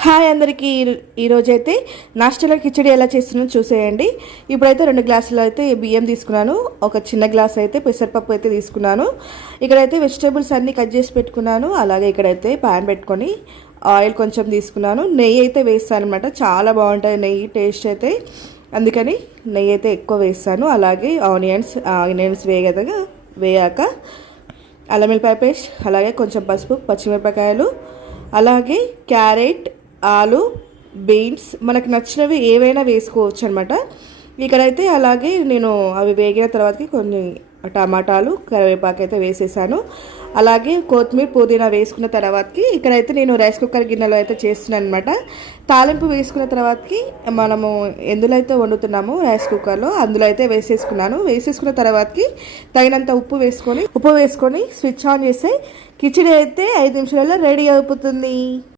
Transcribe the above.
Hi అందరికీ ఈరోజైతే నాస్టాలో కిచడి ఎలా చేస్తున్నానో చూసేయండి. ఇప్పుడైతే 2 గ్లాసులు అయితే బియ్యం తీసుకున్నాను. ఒక చిన్న గ్లాస్ అయితే పెసరపప్పు అయితే తీసుకున్నాను. ఇక్కడైతే వెజిటేబుల్స్ అన్నీ కట్ చేసి పెట్టుకున్నాను. అలాగే ఇక్కడైతే ప్యాన్ పెట్టుకొని ఆయిల్ కొంచెం తీసుకున్నాను. నెయ్యి అయితే వేస్తాను అనమాట. చాలా బాగుంటుంది నెయ్యి టేస్ట్ అయితే, అందుకని నెయ్యి అయితే ఎక్కువ వేస్తాను. అలాగే ఆనియన్స్ వేయాక అల్లం వెల్లిపాయ పేస్ట్, అలాగే కొంచెం పసుపు, పచ్చిమిరపకాయలు, అలాగే క్యారెట్, ఆలు, బీన్స్ మనకు నచ్చినవి ఏవైనా వేసుకోవచ్చు అనమాట. ఇక్కడైతే అలాగే నేను అవి వేగిన తర్వాతకి కొన్ని టమాటాలు, కరివేపాకు అయితే వేసేసాను. అలాగే కొత్తిమీర, పుదీనా వేసుకున్న తర్వాతకి ఇక్కడైతే నేను రైస్ కుక్కర్ గిన్నెలో అయితే చేస్తున్నాను అనమాట. తాలింపు వేసుకున్న తర్వాతకి మనము ఎందులో అయితే వండుతున్నామో రైస్ కుక్కర్లో అందులో అయితే వేసేసుకున్న తర్వాతకి తగినంత ఉప్పు వేసుకొని స్విచ్ ఆన్ చేస్తే కిచిడి అయితే 5 నిమిషాలలో రెడీ అయిపోతుంది.